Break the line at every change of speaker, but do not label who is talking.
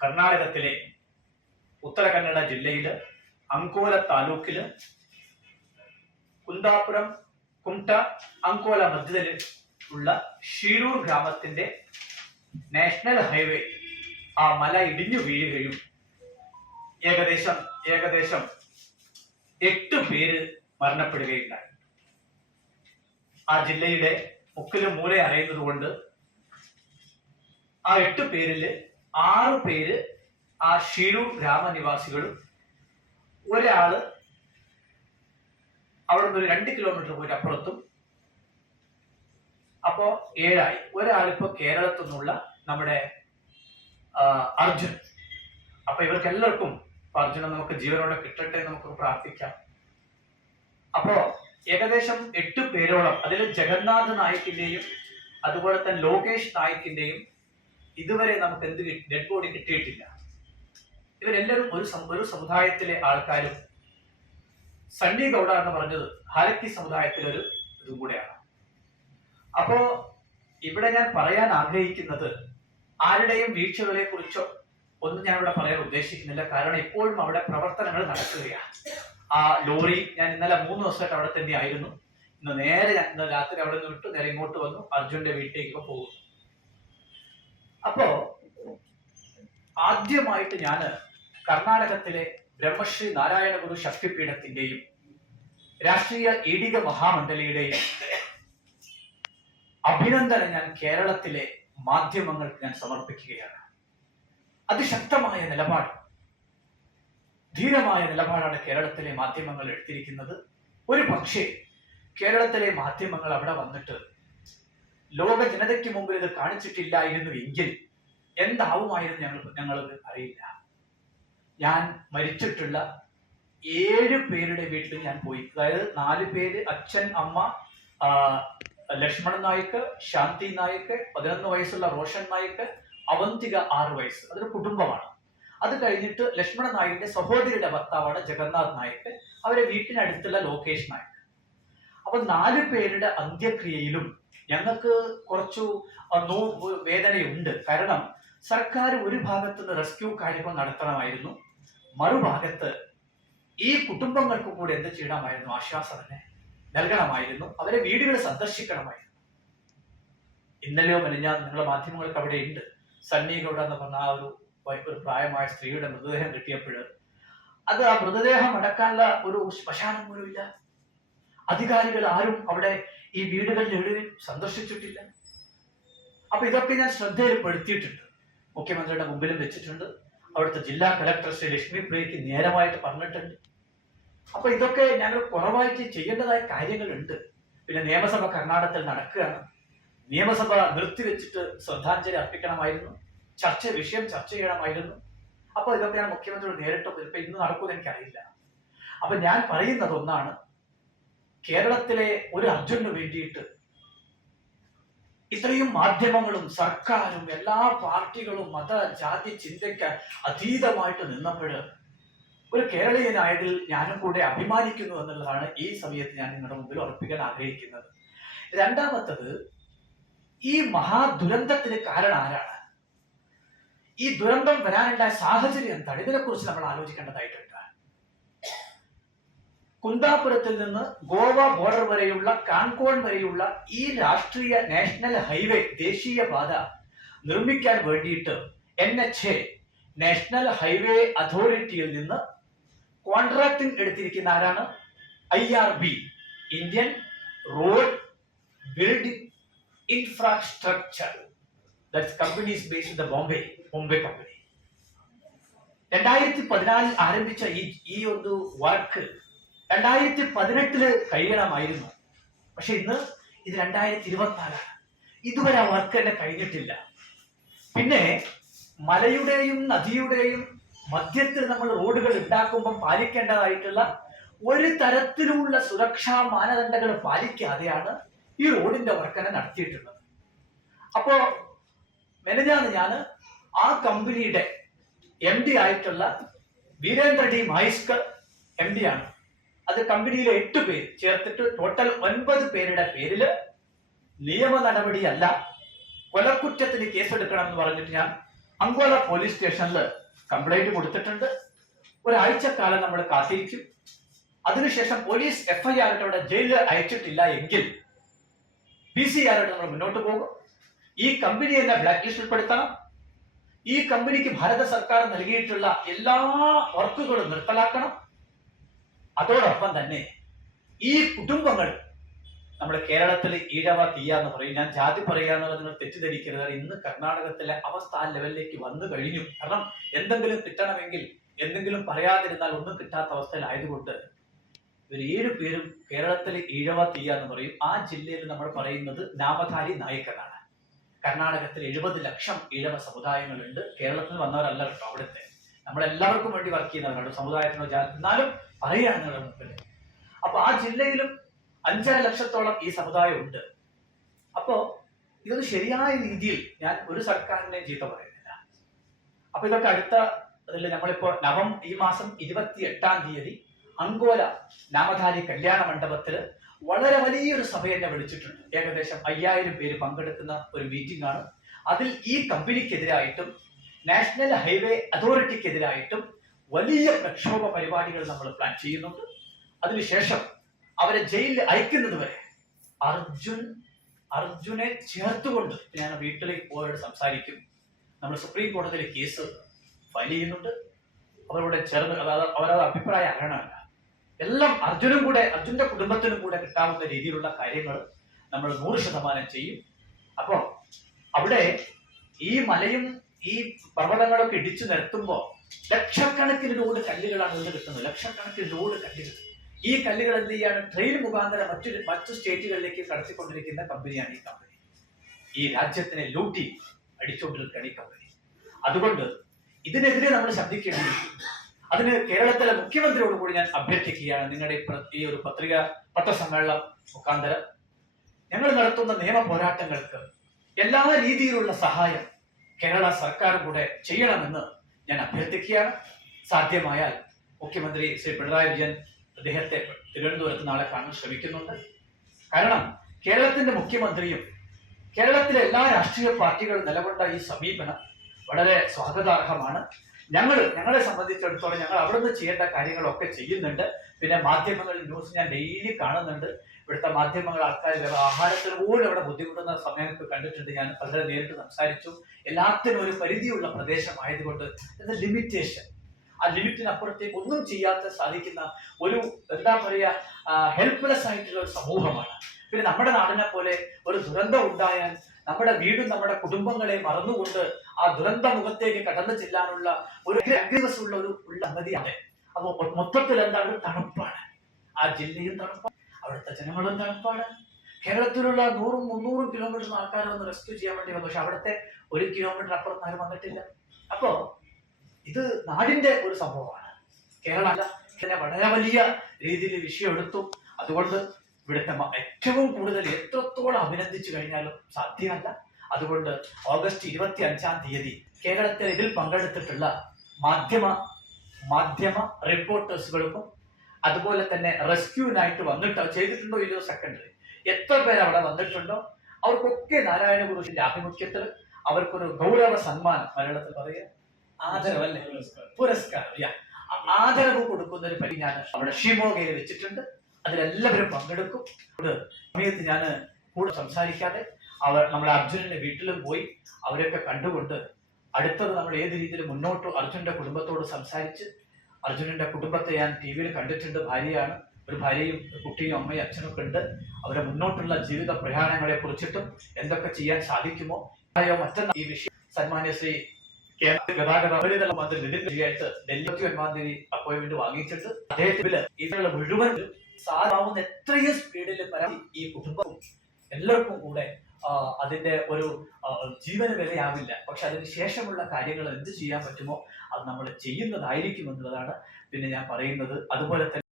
കർണാടകത്തിലെ ഉത്തര കന്നഡ ജില്ലയിൽ അങ്കോല താലൂക്കിൽ കുന്താപുരം കുംട്ട അങ്കോല മധ്യത്തിൽ ഉള്ള ഷീരൂർ ഗ്രാമത്തിന്റെ നാഷണൽ ഹൈവേ ആ മല ഇടിഞ്ഞു വീഴുകയും ഏകദേശം ഏകദേശം എട്ട് പേര് മരണപ്പെടുകയുണ്ടായി. ആ ജില്ലയുടെ മുക്കിലും മൂല അറിയുന്നത് കൊണ്ട് ആ എട്ട് പേരിൽ ആറ് പേര് ആ ഷീരൂർ ഗ്രാമനിവാസികളും ഒരാൾ അവിടെ നിന്ന് ഒരു രണ്ട് കിലോമീറ്റർ പോയിട്ട് അപ്പുറത്തും അപ്പോ ഏഴായി. ഒരാളിപ്പോ കേരളത്തിൽ നിന്നുള്ള നമ്മുടെ അർജുൻ. അപ്പൊ ഇവർക്ക് എല്ലാവർക്കും നമുക്ക് ജീവനോടെ കിട്ടട്ടെ നമുക്ക് പ്രാർത്ഥിക്കാം. അപ്പോ ഏകദേശം എട്ട് പേരോളം അതിൽ ജഗന്നാഥ് നായിക്കിന്റെയും അതുപോലെ തന്നെ ലോകേഷ് നായിക്കിന്റെയും ഇതുവരെ നമുക്ക് എന്ത് ഡെഡ് ബോഡി കിട്ടിയിട്ടില്ല. ഇവരെല്ലാവരും ഒരു ഒരു സമുദായത്തിലെ ആൾക്കാരും സണ്ണി ഗൗഡ എന്ന് പറഞ്ഞത് ഹാലക്കി സമുദായത്തിലൊരു ഇതും കൂടെയാണ്. അപ്പോ ഇവിടെ ഞാൻ പറയാൻ ആഗ്രഹിക്കുന്നത് ആരുടെയും വീഴ്ചകളെ കുറിച്ചോ ഒന്നും ഞാൻ ഇവിടെ പറയാൻ ഉദ്ദേശിക്കുന്നില്ല. കാരണം ഇപ്പോഴും അവിടെ പ്രവർത്തനങ്ങൾ നടക്കുകയാണ്. ആ ലോറി ഞാൻ ഇന്നലെ മൂന്ന് ദിവസമായിട്ട് അവിടെ തന്നെ ആയിരുന്നു ഇന്ന് നേരെ ഇന്ന് രാത്രി അവിടെ നിന്ന് വിട്ടു നേരെ ഇങ്ങോട്ട് വന്നു. അർജുന്റെ വീട്ടിലേക്ക് പോകുന്നു. അപ്പോ ആദ്യമായിട്ട് ഞാൻ കർണാടകത്തിലെ ബ്രഹ്മശ്രീ നാരായണ ഗുരു ശക്തിപീഠത്തിന്റെയും രാഷ്ട്രീയ ഈടിക മഹാമണ്ഡലിയുടെയും അഭിനന്ദനം ഞാൻ കേരളത്തിലെ മാധ്യമങ്ങൾക്ക് ഞാൻ സമർപ്പിക്കുകയാണ്. അതിശക്തമായ നിലപാട് ധീരമായ നിലപാടാണ് കേരളത്തിലെ മാധ്യമങ്ങൾ എടുത്തിരിക്കുന്നത്. ഒരു പക്ഷേ കേരളത്തിലെ മാധ്യമങ്ങൾ അവിടെ വന്നിട്ട് ലോക ജനതയ്ക്ക് മുമ്പിൽ ഇത് കാണിച്ചിട്ടില്ലായിരുന്നു എങ്കിൽ എന്താവുമായിരുന്നു ഞങ്ങൾ ഞങ്ങൾക്ക് അറിയില്ല. ഞാൻ മരിച്ചിട്ടുള്ള ഏഴ് പേരുടെ വീട്ടിൽ ഞാൻ പോയി. അതായത് നാല് പേര് അച്ഛൻ അമ്മ ലക്ഷ്മണൻ നായിക്ക് ശാന്തി നായിക്ക് പതിനൊന്ന് വയസ്സുള്ള റോഷൻ നായിക്ക് അവന്തിക ആറ് വയസ്സ്. അതൊരു കുടുംബമാണ്. അത് കഴിഞ്ഞിട്ട് ലക്ഷ്മണ നായിക്കിന്റെ സഹോദരിയുടെ ഭർത്താവാണ് ജഗന്നാഥ് നായിക്ക്. അവരെ വീട്ടിനടുത്തുള്ള ലോകേഷ് നായിക്ക്. അപ്പൊ നാല് പേരുടെ അന്ത്യക്രിയയിലും ഞങ്ങൾക്ക് കുറച്ചു വേദനയുണ്ട്. കാരണം സർക്കാർ ഒരു ഭാഗത്ത് നിന്ന് റെസ്ക്യൂ കാര്യങ്ങൾ നടത്തണമായിരുന്നു. മറുഭാഗത്ത് ഈ കുടുംബങ്ങൾക്ക് കൂടെ എന്ത് ചെയ്യണമായിരുന്നു? ആശ്വാസം നൽകണമായിരുന്നു. അവരെ വീടുകൾ സന്ദർശിക്കണമായിരുന്നു. ഇന്നലെയോ മെനഞ്ഞാൽ നിങ്ങളുടെ മാധ്യമങ്ങൾക്ക് അവിടെ ഉണ്ട് സണ്ണി ഗൗഡ എന്ന് പറഞ്ഞ ആ ഒരു ഒരു പ്രായമായ സ്ത്രീയുടെ മൃതദേഹം കിട്ടിയപ്പോൾ അത് ആ മൃതദേഹം അടക്കാനുള്ള ഒരു ശ്മശാനം പോലും ഇല്ല അധികാരികൾ ആരും അവിടെ ഈ വീടുകളിൽ എവിടെയും സന്ദർശിച്ചിട്ടില്ല. അപ്പൊ ഇതൊക്കെ ഞാൻ ശ്രദ്ധയിൽപ്പെടുത്തിയിട്ടുണ്ട്. മുഖ്യമന്ത്രിയുടെ മുമ്പിലും വെച്ചിട്ടുണ്ട്. അവിടുത്തെ ജില്ലാ കളക്ടർ ശ്രീ ലക്ഷ്മി പ്രിയക്ക് നേരമായിട്ട് പറഞ്ഞിട്ടുണ്ട്. അപ്പൊ ഇതൊക്കെ ഞങ്ങൾ കുറവായിട്ട് ചെയ്യേണ്ടതായ കാര്യങ്ങളുണ്ട്. പിന്നെ നിയമസഭ കർണാടകത്തിൽ നടക്കുകയാണ്. നിയമസഭ നിർത്തിവെച്ചിട്ട് ശ്രദ്ധാഞ്ജലി അർപ്പിക്കണമായിരുന്നു. ചർച്ച വിഷയം ചർച്ച ചെയ്യണമായിരുന്നു. അപ്പൊ ഇതൊക്കെ ഞാൻ മുഖ്യമന്ത്രിയോട് നേരിട്ട്. ഇപ്പൊ ഇന്ന് നടക്കുമെന്ന് എനിക്കറിയില്ല. അപ്പൊ ഞാൻ പറയുന്നത് ഒന്നാണ് കേരളത്തിലെ ഒരു അർജുനു വേണ്ടിയിട്ട് ഇത്രയും മാധ്യമങ്ങളും സർക്കാരും എല്ലാ പാർട്ടികളും മത ജാതി ചിന്തയ്ക്ക് അതീതമായിട്ട് നിന്നപ്പോൾ ഒരു കേരളീയനായതിൽ ഞാനും കൂടെ അഭിമാനിക്കുന്നു എന്നുള്ളതാണ് ഈ സമയത്ത് ഞാൻ നിങ്ങളുടെ മുമ്പിൽ ഉറപ്പിക്കാൻ ആഗ്രഹിക്കുന്നത്. രണ്ടാമത്തത് ഈ മഹാദുരന്തത്തിന് കാരണം ആരാണ്? ഈ ദുരന്തം വരാനുണ്ടായ സാഹചര്യം എന്താണ് ഇതിനെക്കുറിച്ച് നമ്മൾ ആലോചിക്കേണ്ടതായിട്ടുണ്ട്. കുന്താപുരത്തിൽ നിന്ന് ഗോവ ബോർഡർ വരെയുള്ള കാൺകോൺ വരെയുള്ള ഈ രാഷ്ട്രീയ നാഷണൽ ഹൈവേ ദേശീയ പാത നിർമ്മിക്കാൻ വേണ്ടിയിട്ട് N H A national highway അതോറിറ്റിയിൽ നിന്ന് കോൺട്രാക്ടിംഗ് എടുത്തിരിക്കുന്ന ആരാണ്? I R B Indian road building infrastructure that's companies based Bombay Bombay company രണ്ടായിരത്തി പതിനാലിൽ ആരംഭിച്ച ഈ ഈ ഒരു വർക്ക് രണ്ടായിരത്തി പതിനെട്ടിൽ കഴിയണമായിരുന്നു പക്ഷെ ഇന്ന് ഇത് രണ്ടായിരത്തി ഇരുപത്തിനാലാണ് ഇതുവരെ ആ വർക്ക് തന്നെ കഴിഞ്ഞിട്ടില്ല. പിന്നെ മലയുടെയും നദിയുടെയും മധ്യത്തിൽ നമ്മൾ റോഡുകൾ ഉണ്ടാക്കുമ്പോൾ പാലിക്കേണ്ടതായിട്ടുള്ള ഒരു തരത്തിലുള്ള സുരക്ഷാ മാനദണ്ഡങ്ങൾ പാലിക്കാതെയാണ് ഈ റോഡിന്റെ വർക്കന നടത്തിയിട്ടുള്ളത്. അപ്പോ മെനഞ്ഞാന്ന് ഞാൻ ആ കമ്പനിയുടെ എം ഡി ആയിട്ടുള്ള Virendra D Mhaiskar M D ആണ്. അത് കമ്പനിയിലെ എട്ട് പേര് ചേർത്തിട്ട് ടോട്ടൽ ഒൻപത് പേരുടെ പേരിൽ നിയമ നടപടിയല്ല കൊലക്കുറ്റത്തിന് കേസെടുക്കണം എന്ന് പറഞ്ഞിട്ട് ഞാൻ അങ്കോല പോലീസ് സ്റ്റേഷനിൽ കംപ്ലൈന്റ് കൊടുത്തിട്ടുണ്ട്. ഒരാഴ്ചക്കാലം നമ്മൾ കാത്തിരിക്കും. അതിനുശേഷം പോലീസ് എഫ്ഐആർ അവിടെ ജയിലിൽ അയച്ചിട്ടില്ല എങ്കിൽ പി സി ആറായിട്ട് നമ്മൾ മുന്നോട്ട് പോകും. ഈ കമ്പനി എന്നെ ബ്ലാക്ക് ലിസ്റ്റ് പെടുത്തണം ഈ കമ്പനിക്ക് ഭാരത സർക്കാർ നൽകിയിട്ടുള്ള എല്ലാ വർക്കുകളും നിർത്തലാക്കണം. അതോടൊപ്പം തന്നെ ഈ കുടുംബങ്ങൾ നമ്മുടെ കേരളത്തിൽ ഈഴവ തീയ എന്ന് പറയും. ഞാൻ ജാതി പറയുക എന്നുള്ളത് നിങ്ങൾ തെറ്റിദ്ധരിക്കരുത്. ഇന്ന് കർണാടകത്തിലെ അവസ്ഥ ആ ലെവലിലേക്ക് വന്നു കഴിഞ്ഞു. കാരണം എന്തെങ്കിലും കിട്ടണമെങ്കിൽ എന്തെങ്കിലും പറയാതിരുന്നാൽ ഒന്നും കിട്ടാത്ത അവസ്ഥയിലായതുകൊണ്ട് ഇവർ ഏഴു പേരും കേരളത്തിലെ ഈഴവ തീയ എന്ന് പറയും. ആ ജില്ലയിൽ നമ്മൾ പറയുന്നത് നാമധാരി നായകനാണ് കർണാടകത്തിൽ എഴുപത് ലക്ഷം ഈഴവ സമുദായങ്ങളുണ്ട്. കേരളത്തിൽ വന്നവരല്ല കേട്ടോ അവിടുത്തെ. നമ്മളെല്ലാവർക്കും വേണ്ടി വർക്ക് ചെയ്യുന്നവരാണ് സമുദായത്തിനോ ജാതി എന്നാലും പറയുകയാണ് മക്കളെ അപ്പൊ ആ ജില്ലയിലും അഞ്ചര ലക്ഷത്തോളം ഈ സമുദായം ഉണ്ട് അപ്പോ ഇതൊരു ശരിയായ രീതിയിൽ ഞാൻ ഒരു സർക്കാരിനെയും ചീത്ത പറയുന്നില്ല. അപ്പൊ ഇതൊക്കെ അടുത്ത അതിൽ നമ്മളിപ്പോ നവം ഈ മാസം ഇരുപത്തി എട്ടാം തീയതി അങ്കോല നാമധാരി കല്യാണ മണ്ഡപത്തിൽ വളരെ വലിയൊരു സഭ എന്നെ വിളിച്ചിട്ടുണ്ട്. ഏകദേശം അയ്യായിരം പേര് പങ്കെടുക്കുന്ന ഒരു മീറ്റിംഗ് ആണ്. അതിൽ ഈ കമ്പനിക്കെതിരായിട്ടും നാഷണൽ ഹൈവേ അതോറിറ്റിക്കെതിരായിട്ടും വലിയ പ്രക്ഷോഭ പരിപാടികൾ നമ്മൾ പ്ലാൻ ചെയ്യുന്നുണ്ട്. അതിനുശേഷം അവരെ ജയിലിൽ അയക്കുന്നത് വരെ അർജുൻ അർജുനെ ചേർത്തുകൊണ്ട് ഞാൻ വീട്ടിലേക്ക് പോയോട് സംസാരിക്കും. നമ്മൾ സുപ്രീം കോടതിയിലെ കേസ് ഫയൽ ചെയ്യുന്നുണ്ട്. അവരോട് ചേർന്ന് അതായത് അവരത് അഭിപ്രായ അറിയണമല്ല എല്ലാം അർജുനും കൂടെ അർജുന്റെ കുടുംബത്തിനും കൂടെ കിട്ടാവുന്ന രീതിയിലുള്ള കാര്യങ്ങൾ നമ്മൾ നൂറ് ശതമാനം ചെയ്യും. അപ്പോൾ അവിടെ ഈ മലയും ഈ പർവതങ്ങളൊക്കെ ഇടിച്ചു നിരത്തുമ്പോൾ ലക്ഷക്കണക്കിന് ലോഡ് കല്ലുകളാണ് ഇന്ന് കിട്ടുന്നത്. ലക്ഷക്കണക്കിന് ലോഡ് കല്ലുകൾ. ഈ കല്ലുകൾ എന്ത് ചെയ്യാണ്? ട്രെയിൻ മുഖാന്തരം മറ്റു മറ്റു സ്റ്റേറ്റുകളിലേക്ക് കടത്തിക്കൊണ്ടിരിക്കുന്ന കമ്പനിയാണ് ഈ കമ്പനി ഈ രാജ്യത്തിനെ ലൂട്ടി അടിച്ചുകൊണ്ടിരിക്കുകയാണ് ഈ കമ്പനി അതുകൊണ്ട് ഇതിനെതിരെ നമ്മൾ ശബ്ദിക്കേണ്ടിയിരിക്കും അതിന് കേരളത്തിലെ മുഖ്യമന്ത്രിയോട് കൂടി ഞാൻ അഭ്യർത്ഥിക്കുകയാണ്. നിങ്ങളുടെ ഈ ഒരു പത്രിക പത്രസമ്മേളനം മുഖാന്തരം. ഞങ്ങൾ നടത്തുന്ന നിയമ പോരാട്ടങ്ങൾക്ക് എല്ലാ രീതിയിലുള്ള സഹായം കേരള സർക്കാർ കൂടെ ചെയ്യണമെന്ന് ഞാൻ അഭ്യർത്ഥിക്കുകയാണ്. സാധ്യമായാൽ മുഖ്യമന്ത്രി ശ്രീ പിണറായി വിജയൻ അദ്ദേഹത്തെ തിരുവനന്തപുരത്ത് നാളെ കാണാൻ ശ്രമിക്കുന്നുണ്ട്. കാരണം കേരളത്തിന്റെ മുഖ്യമന്ത്രിയും കേരളത്തിലെ എല്ലാ രാഷ്ട്രീയ പാർട്ടികളും നിലകൊണ്ട ഈ സമീപനം വളരെ സ്വാഗതാർഹമാണ്. ഞങ്ങൾ ഞങ്ങളെ സംബന്ധിച്ചിടത്തോളം ഞങ്ങൾ അവിടുന്ന് ചെയ്യേണ്ട കാര്യങ്ങളൊക്കെ ചെയ്യുന്നുണ്ട്. പിന്നെ മാധ്യമങ്ങളിൽ ന്യൂസ് ഞാൻ ഡെയിലി കാണുന്നുണ്ട്. ഇവിടുത്തെ മാധ്യമങ്ങൾ ആൾക്കാർ വേറെ ആഹാരത്തിന് പോലും അവിടെ ബുദ്ധിമുട്ടുന്ന സമയമൊക്കെ കണ്ടിട്ടുണ്ട്. ഞാൻ വളരെ നേരിട്ട് സംസാരിച്ചു. എല്ലാത്തിനും ഒരു പരിധിയുള്ള പ്രദേശമായതുകൊണ്ട് ലിമിറ്റേഷൻ ആ ലിമിറ്റിനപ്പുറത്തേക്ക് ഒന്നും ചെയ്യാത്ത സാധിക്കുന്ന ഒരു എന്താ പറയുക ഹെൽപ്ലെസ് ആയിട്ടുള്ള ഒരു സമൂഹമാണ്. പിന്നെ നമ്മുടെ നാടിനെ പോലെ ഒരു ദുരന്തം ഉണ്ടായാൽ നമ്മുടെ വീടും നമ്മുടെ കുടുംബങ്ങളെ മറന്നുകൊണ്ട് ആ ദുരന്ത മുഖത്തേക്ക് കടന്നു ചെല്ലാനുള്ള ഒരു അഗ്രിവസുള്ള ഒരു ഉള്ള സംഗതിയാണ് അപ്പൊ മൊത്തത്തിൽ എന്താണ്? തണുപ്പാണ്. ആ ജില്ലയും തണുപ്പാണ്. അവിടുത്തെ ജനങ്ങളും തണുപ്പാണ് കേരളത്തിലുള്ള നൂറും മുന്നൂറും കിലോമീറ്റർ ആൾക്കാരെ ഒന്ന് റെസ്ക്യൂ ചെയ്യാൻ വേണ്ടി വന്നു. പക്ഷെ അവിടുത്തെ ഒരു കിലോമീറ്റർ അപ്പുറത്ത് ആരും വന്നിട്ടില്ല. അപ്പോ ഇത് നാടിന്റെ ഒരു സംഭവമാണ്. കേരള ഇതിനെ വളരെ വലിയ രീതിയിൽ വിഷയം എടുത്തു. അതുകൊണ്ട് ഇവിടുത്തെ ഏറ്റവും കൂടുതൽ എത്രത്തോളം അഭിനന്ദിച്ചു കഴിഞ്ഞാലും സാധ്യമല്ല. അതുകൊണ്ട് ഓഗസ്റ്റ് ഇരുപത്തി അഞ്ചാം തീയതി കേരളത്തിൽ ഇതിൽ പങ്കെടുത്തിട്ടുള്ള മാധ്യമ മാധ്യമ റിപ്പോർട്ടേഴ്സുകൾക്കും അതുപോലെ തന്നെ റെസ്ക്യൂവിനായിട്ട് വന്നിട്ടോ ചെയ്തിട്ടുണ്ടോ ഇല്ലയോ സെക്കൻഡറി എത്ര പേര് അവിടെ വന്നിട്ടുണ്ടോ? അവർക്കൊക്കെ നാരായണ ഗുരുവിന്റെ ആഭിമുഖ്യത്തിൽ അവർക്കൊരു ഗൗരവ സമ്മാനം മലയാളത്തിൽ പറയുക. ആദരവല്ലേ പുരസ്കാരം. യാ ആദരവ് കൊടുക്കുന്ന ഒരു പരി ഞാൻ അവിടെ ഷിമോഗയിൽ വെച്ചിട്ടുണ്ട്. അതിലെല്ലാവരും പങ്കെടുക്കും. സമയത്ത് ഞാൻ കൂടെ സംസാരിക്കാതെ അവർ നമ്മുടെ അർജുനന്റെ വീട്ടിലും പോയി അവരൊക്കെ കണ്ടുകൊണ്ട് അടുത്തത് നമ്മൾ ഏത് രീതിയിൽ മുന്നോട്ട് അർജുനന്റെ കുടുംബത്തോട് സംസാരിച്ച് അർജുനന്റെ കുടുംബത്തെ ഞാൻ ടി വിയിൽ കണ്ടിട്ടുണ്ട്. ഭാര്യയാണ്. ഒരു ഭാര്യയും കുട്ടിയും അമ്മയും അച്ഛനൊക്കെ ഉണ്ട്. അവരെ മുന്നോട്ടുള്ള ജീവിത പ്രയാണങ്ങളെ കുറിച്ചിട്ടും എന്തൊക്കെ ചെയ്യാൻ സാധിക്കുമോ? അതായോ മറ്റൊന്ന് ഈ വിഷയം? സന്മാന്യ ശ്രീ കേന്ദ്ര ഗതാഗത ഉപരിതല മന്ത്രി നിതിൻ ഗഡ്കരിയായിട്ട് ഡൽഹി ഒൻപതാം തീയതി അപ്പോയിന്റ്മെന്റ് വാങ്ങിച്ചിട്ട് അദ്ദേഹത്തിന് ഇതിനുള്ള മുഴുവൻ സാധാവുന്ന എത്രയും സ്പീഡിൽ പരാതി ഈ കുടുംബവും എല്ലാവർക്കും കൂടെ അതിന്റെ ഒരു ജീവന വിലയാവില്ല. പക്ഷെ അതിന് ശേഷമുള്ള കാര്യങ്ങൾ എന്ത് ചെയ്യാൻ പറ്റുമോ അത് നമ്മൾ ചെയ്യുന്നതായിരിക്കും എന്നുള്ളതാണ് പിന്നെ ഞാൻ പറയുന്നത്. അതുപോലെ തന്നെ